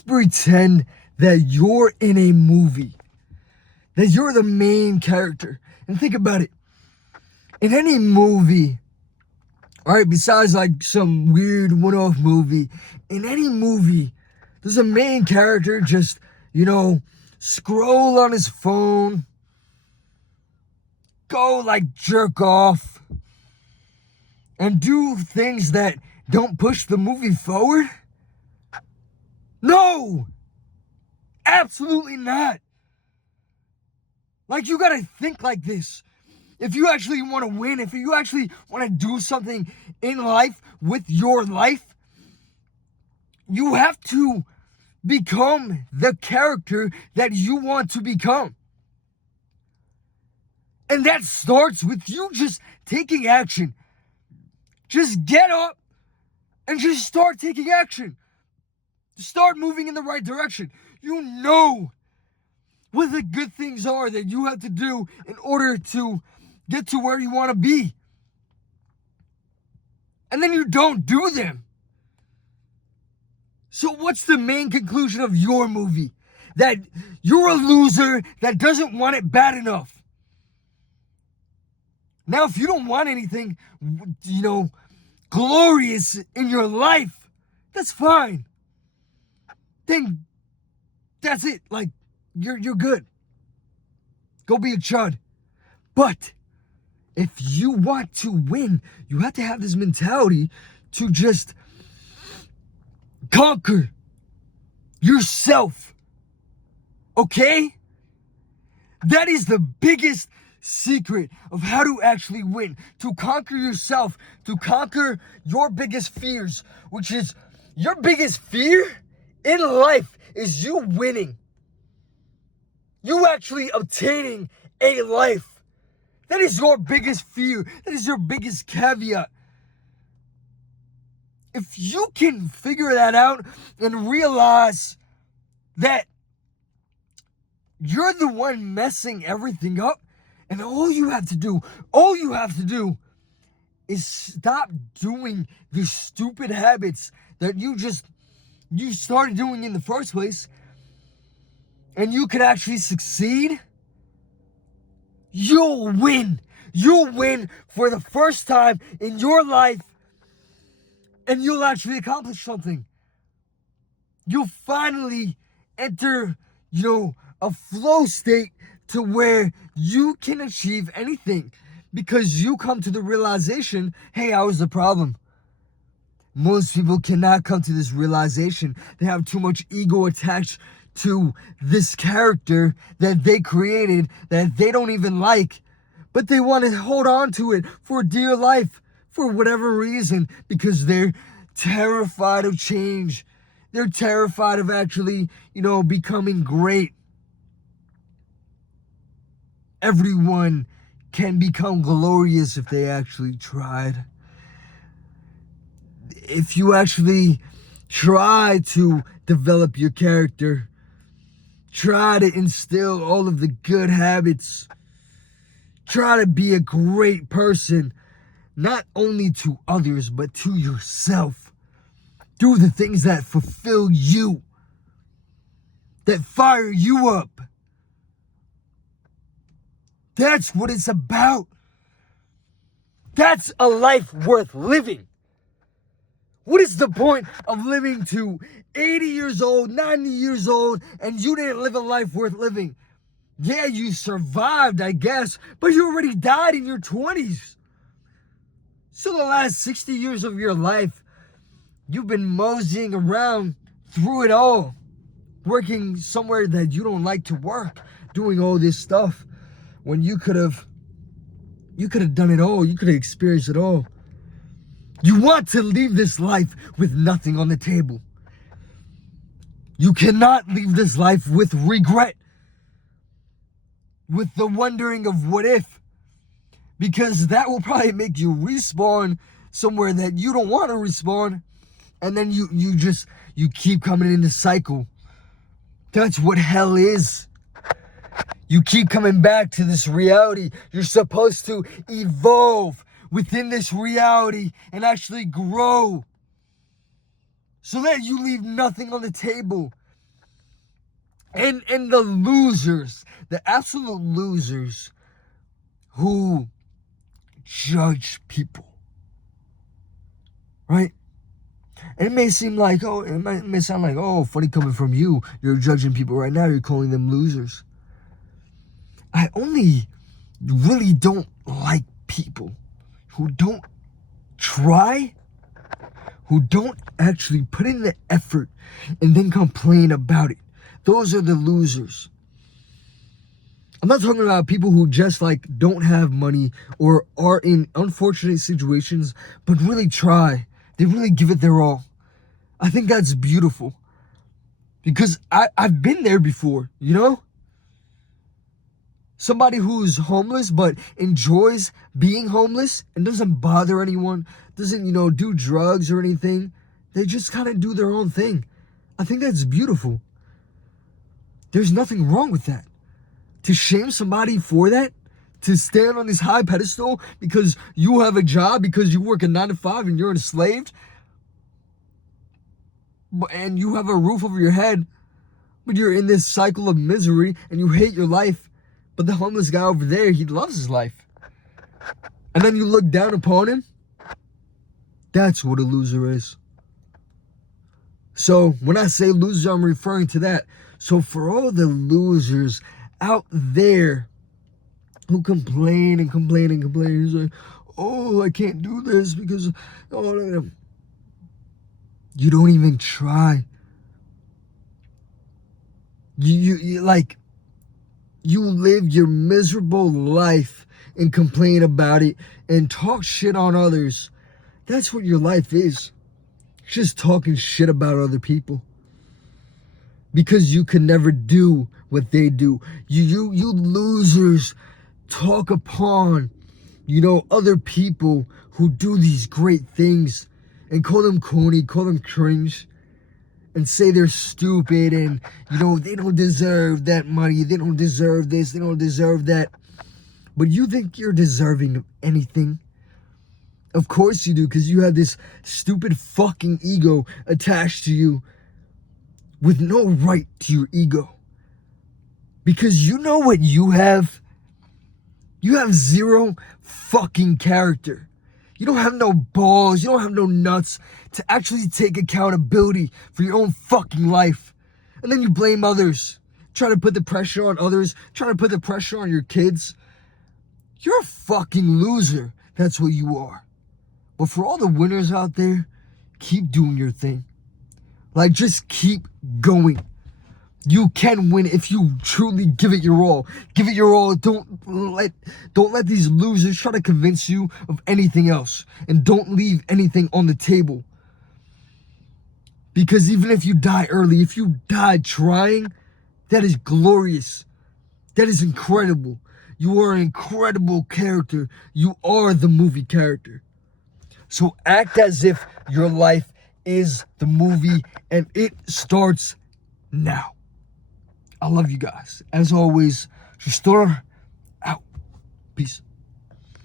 Pretend that you're in a movie, that you're the main character. And think about it. In any movie, all right, besides like some weird one-off movie, in any movie, does a main character just, scroll on his phone, go like jerk off, and do things that don't push the movie forward? No! Absolutely not. Like, you gotta think like this. If you actually want to win, if you actually want to do something in life with your life, you have to become the character that you want to become. And that starts with you just taking action. Just get up and just start taking action. Start moving in the right direction. You know what the good things are that you have to do in order to get to where you want to be. And then you don't do them. So what's the main conclusion of your movie? That you're a loser that doesn't want it bad enough. Now, if you don't want anything, glorious in your life, that's fine. Then that's it. Like, you're good. Go be a chud. But if you want to win, you have to have this mentality to just conquer yourself. Okay? That is the biggest secret of how to actually win. To conquer yourself. To conquer your biggest fears. Which is, your biggest fear in life is you winning. You actually obtaining a life. That is your biggest fear. That is your biggest caveat. If you can figure that out and realize that you're the one messing everything up, and all you have to do is stop doing the stupid habits that you started doing in the first place, and you could actually succeed. You'll win. You'll win for the first time in your life, and you'll actually accomplish something. You'll finally enter, a flow state to where you can achieve anything because you come to the realization, hey, I was the problem. Most people cannot come to this realization. They have too much ego attached to this character that they created that they don't even like, but they want to hold on to it for dear life for whatever reason, because they're terrified of change. They're terrified of actually, becoming great. Everyone can become glorious if they actually tried. If you actually try to develop your character, try to instill all of the good habits, try to be a great person, not only to others, but to yourself. Do the things that fulfill you, that fire you up. That's what it's about. That's a life worth living. What is the point of living to 80 years old, 90 years old, and you didn't live a life worth living? Yeah, you survived, I guess, but you already died in your 20s. So the last 60 years of your life, you've been moseying around through it all, working somewhere that you don't like to work, doing all this stuff, when you could have done it all. You could have experienced it all. You want to leave this life with nothing on the table. You cannot leave this life with regret, with the wondering of what if, because that will probably make you respawn somewhere that you don't want to respawn, and then you keep coming in the cycle. That's what hell is. You keep coming back to this reality. You're supposed to evolve within this reality and actually grow, so that you leave nothing on the table. And the losers, the absolute losers who judge people, right? And it may seem like, it may sound like, oh, funny coming from you. You're judging people right now. You're calling them losers. I only really don't like people who don't try, who don't actually put in the effort and then complain about it. Those are the losers. I'm not talking about people who just like don't have money or are in unfortunate situations, but really try. They really give it their all. I think that's beautiful. Because I've been there before, you know? Somebody who's homeless but enjoys being homeless and doesn't bother anyone, doesn't, do drugs or anything. They just kind of do their own thing. I think that's beautiful. There's nothing wrong with that. To shame somebody for that, to stand on this high pedestal because you have a job, because you work a 9 to 5 and you're enslaved, and you have a roof over your head, but you're in this cycle of misery and you hate your life. But the homeless guy over there, he loves his life. And then you look down upon him. That's what a loser is. So when I say loser, I'm referring to that. So for all the losers out there who complain and complain and complain, he's like, oh, I can't do this because, oh, you don't even try. You live your miserable life and complain about it and talk shit on others. That's what your life is. Just talking shit about other people. Because you can never do what they do. You losers talk upon, other people who do these great things and call them corny, call them cringe, and say they're stupid and, they don't deserve that money, they don't deserve this, they don't deserve that. But you think you're deserving of anything? Of course you do, because you have this stupid fucking ego attached to you with no right to your ego. Because you know what you have? You have zero fucking character. You don't have no balls, you don't have no nuts to actually take accountability for your own fucking life. And then you blame others. Try to put the pressure on others, try to put the pressure on your kids. You're a fucking loser. That's what you are. But for all the winners out there, keep doing your thing. Like, just keep going. You can win if you truly give it your all. Give it your all. Don't let these losers try to convince you of anything else. And don't leave anything on the table. Because even if you die early, if you die trying, that is glorious. That is incredible. You are an incredible character. You are the movie character. So act as if your life is the movie and it starts now. I love you guys. As always, Justor out. Peace.